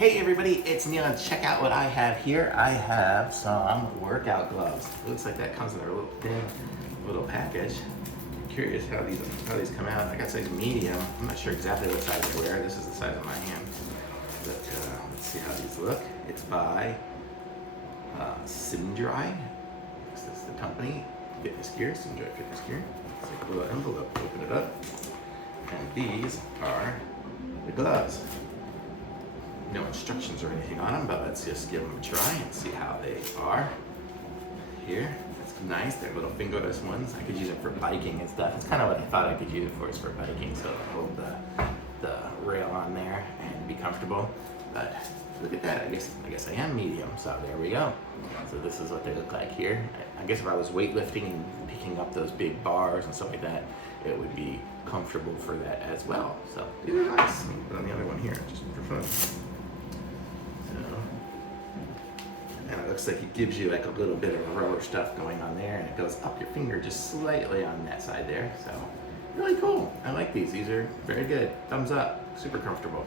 Hey everybody, it's Neil, and check out what I have here. I have some workout gloves. Looks like that comes in a little thin little package. I'm curious how these come out. I got size medium. I'm not sure exactly what size I wear. This is the size of my hand. But let's see how these look. It's by SIMARI. This is the company. Fitness gear, SIMARI fitness gear. It's like a little envelope. Open it up. And these are the gloves. No instructions or anything on them, but let's just give them a try and see how they are. Here, it's nice. They're little fingerless ones. I could use it for biking and stuff. It's kind of what I thought I could use it for, is for biking, so to hold the rail on there and be comfortable. But look at that. I guess I am medium. So there we go. So this is what they look like here. I guess if I was weightlifting and picking up those big bars and stuff like that, it would be comfortable for that as well. So these are nice. Let me put on the other one here just for fun. And it looks like it gives you like a little bit of rubber stuff going on there, and it goes up your finger just slightly on that side there. So really cool. I like these. These are very good. Thumbs up. Super comfortable.